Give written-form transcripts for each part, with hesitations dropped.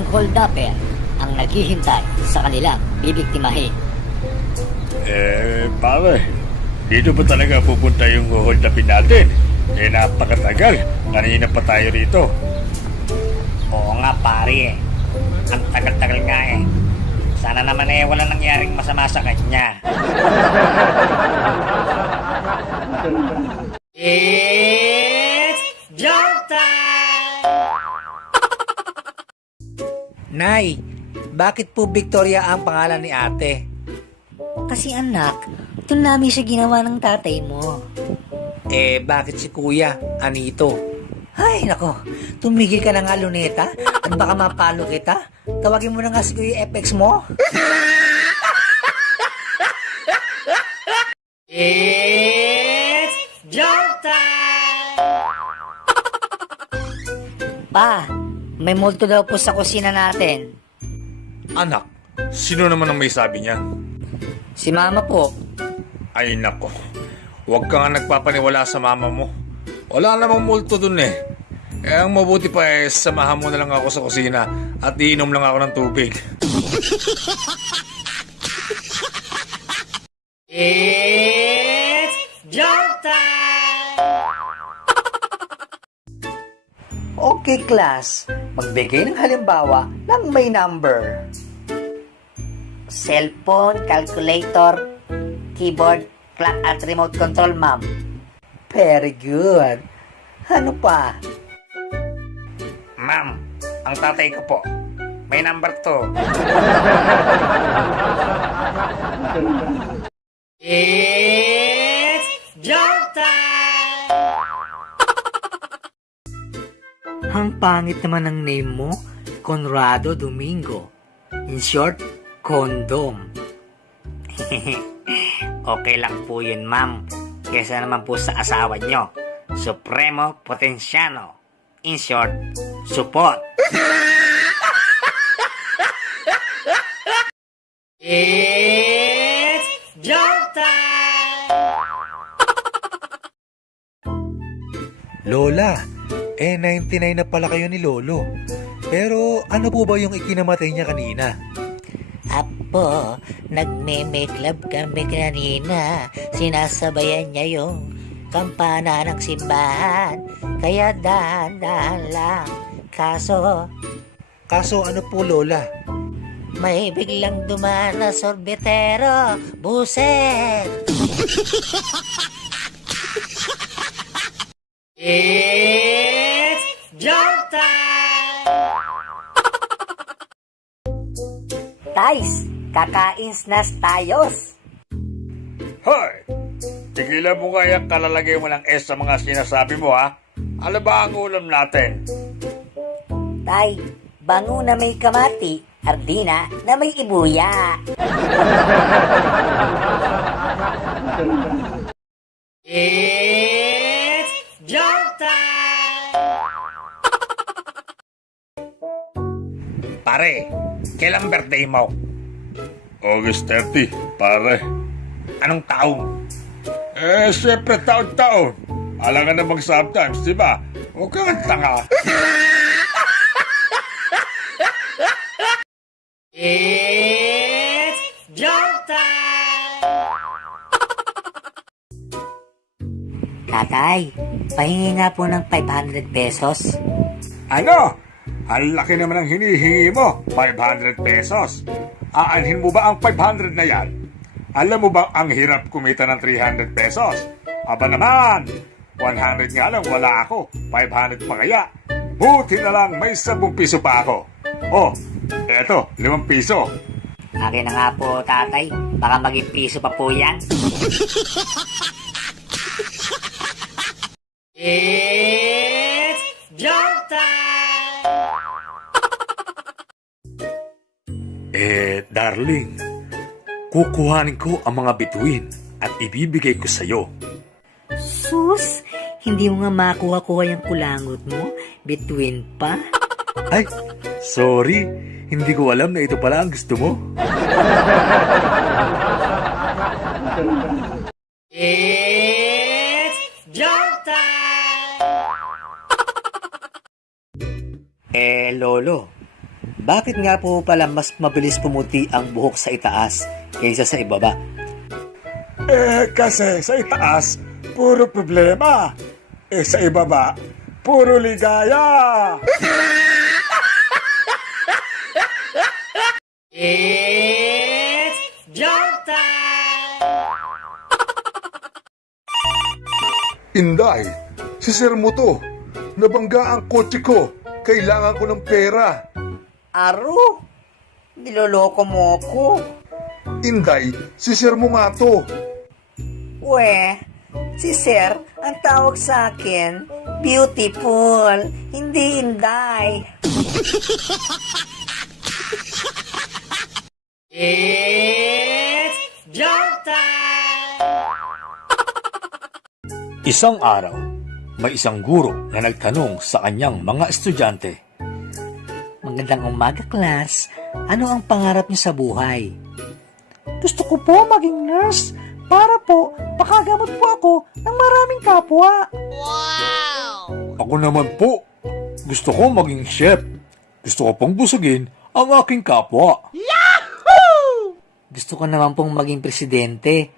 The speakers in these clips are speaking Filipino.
Dalawang holdupper ang naghihintay sa kanilang bibiktimahin. Pare, dito ba talaga pupunta yung hold upin natin? Napakatagal. Kanina pa tayo rito. Oo nga pare ang tagal-tagal nga Sana naman wala nangyaring masama sa kanya. It's joke time! Nay, bakit po Victoria ang pangalan ni ate? Kasi anak, ito namin siya ginawa ng tatay mo. Bakit si kuya, Anito? Ay, nako, tumigil ka na nga, Luneta, at baka mapalo kita. Tawagin mo na nga si Kuya FX mo. It's joke time! Pa, may multo daw po sa kusina natin. Anak, sino naman ang may sabi niya? Si mama po. Ay nako, huwag ka nga nagpapaniwala sa mama mo. Wala namang multo dun ang mabuti pa samahan mo na lang ako sa kusina at iinom lang ako ng tubig. It's joke time! Okay, class. Magbigay ng halimbawa ng may number. Cellphone, calculator, keyboard, clock at remote control, ma'am. Very good. Ano pa? Ma'am, ang tatay ko po, may number 2. It's joke time! Ang pangit naman ng name mo, Conrado Domingo. In short, Condom. Okay lang po yun, ma'am. Kesa naman po sa asawa nyo, Supremo Potenciano. In short, support. It's joke time! Lola, 99 na pala kayo ni Lolo. Pero ano po ba yung ikinamatay niya kanina? Apo, nagme-make love kami kanina. Sinasabayan niya yung kampana ng simbahan. Kaya dahan-dahan lang. Kaso, Ano po Lola? may biglang dumaan na sorbetero. Buset! It's joke time! Guys, kakain snacks tayos. Hoy! Tigilan mo kaya kalalagay mo ng S sa mga sinasabi mo ha? Ano ba ang ulam natin? Tay, bango na may kamati, hardina na may ibuya. It's joke time! Pare, kailang birthday mo? August 30, pare. Anong taong? Siyempre taon-taon. Alam ka namang sometimes, di ba? Huwag kang tanga. It's joke time! Tatay, pahingi nga po ng 500 pesos. Ano? Ang laki naman ang hinihingi mo, 500 pesos. Aanhin mo ba ang 500 na yan? Alam mo ba ang hirap kumita ng 300 pesos? Aba naman, 100 nga lang wala ako, 500 pa kaya. Buti na lang may 10 piso pa ako. Oh, eto, 5 piso. Akin na nga po, tatay. Baka maging piso pa po yan. It's joke time! Darling, kukuhanin ko ang mga bituin at ibibigay ko sa'yo. Sus, hindi mo nga makuha-kuha yung kulangot mo? Between pa? Ay, sorry. Hindi ko alam na ito pala ang gusto mo. It's joke time! Lolo, Bakit nga po pala mas mabilis pumuti ang buhok sa itaas kaysa sa ibaba? Kasi sa itaas, puro problema. Sa ibaba, puro ligaya. It's joke time! Inday, si Sir mo to. Nabangga ang kotse ko. Kailangan ko ng pera. Aro, niloloko mo ko. Inday, si Sir mo nga to. We, si Sir, ang tawag sa akin, beautiful, hindi inday. It's joke time! Isang araw, may isang guro na nagtanong sa kanyang mga estudyante. Magandang umaga, class. Ano ang pangarap niyo sa buhay? Gusto ko po maging nurse para po makagamot po ako ng maraming kapwa. Ako naman po, gusto ko maging chef. Gusto ko pong busugin ang aking kapwa. Gusto ko naman pong maging presidente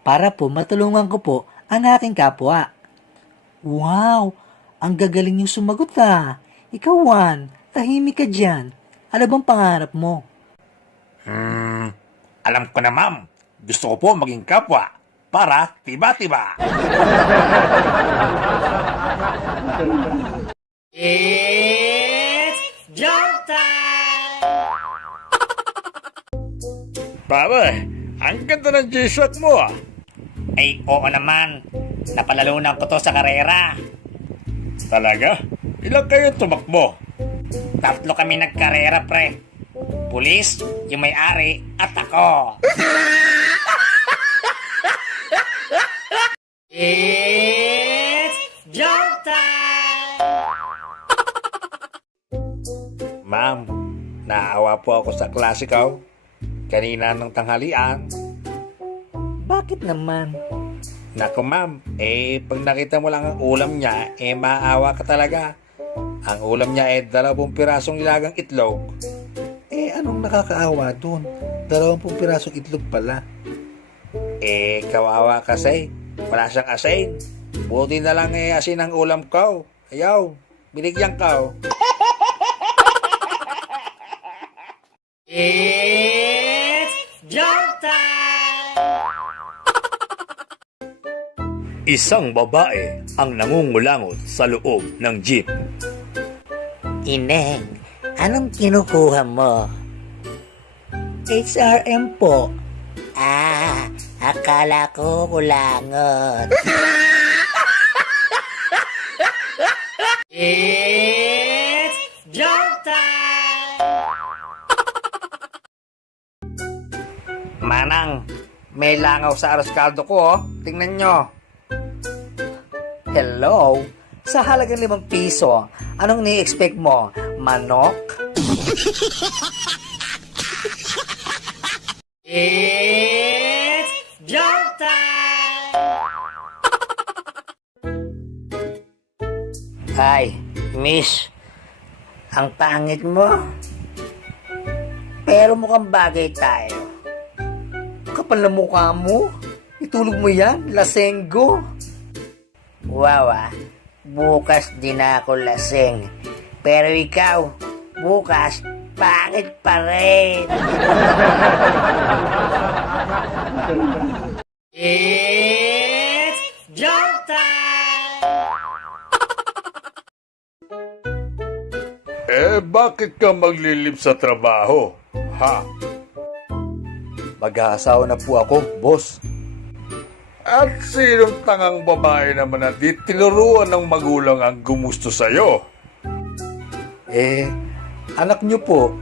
para po matulungan ko po ang aking kapwa. Wow! Ang gagaling niyong sumagot ah. Ikaw, Juan, tahimik ka dyan. Ano bang pangarap mo? Alam ko na, ma'am. Gusto ko po maging kapwa para tiba-tiba. It's joke time! Pare, ang ganda ng G-Shock mo ah. Ay, oo naman. Napalalunan ko to sa karera. Talaga? Ilang kayo tumakbo? 3 kami nagkarera, pre. Pulis, yung may-ari, at ako. It's joke time! Ma'am, naawa po ako sa klase ko. Kanina ng tanghalian. Bakit naman? Naku ma'am, pag nakita mo lang ang ulam niya, maawa ka talaga. Ang ulam niya 2 pirasong nilagang itlog. Anong nakakaawa dun? 20 pirasong itlog pala. Kawawa kasi. Wala siyang asin. Buti na lang asin ang ulam ko. Ayaw, binigyan ko. It's joke time! Isang babae ang nangungulangot sa loob ng jeep. Ineng, anong kinukuha mo? HRM po. Akala ko kulangot. It's joke time! Manang, may langaw sa aroskaldo ko oh. Tingnan nyo. Hello? Sa halagang 5 piso, anong ni-expect mo? Manok? It's joke time! Ay, miss, ang pangit mo. Pero mukhang bagay tayo. Kapal na mukha mo. Itulog mo yan, lasenggo. Wow bukas din ako lasing. Pero ikaw, bukas, pangit pa rin. It's joke time! Bakit ka maglilib sa trabaho? Ha? Mag-aasawa na po ako, boss. At sinong tangang babae naman na di tinuruan ng magulang ang gumusto sa'yo? Anak niyo po.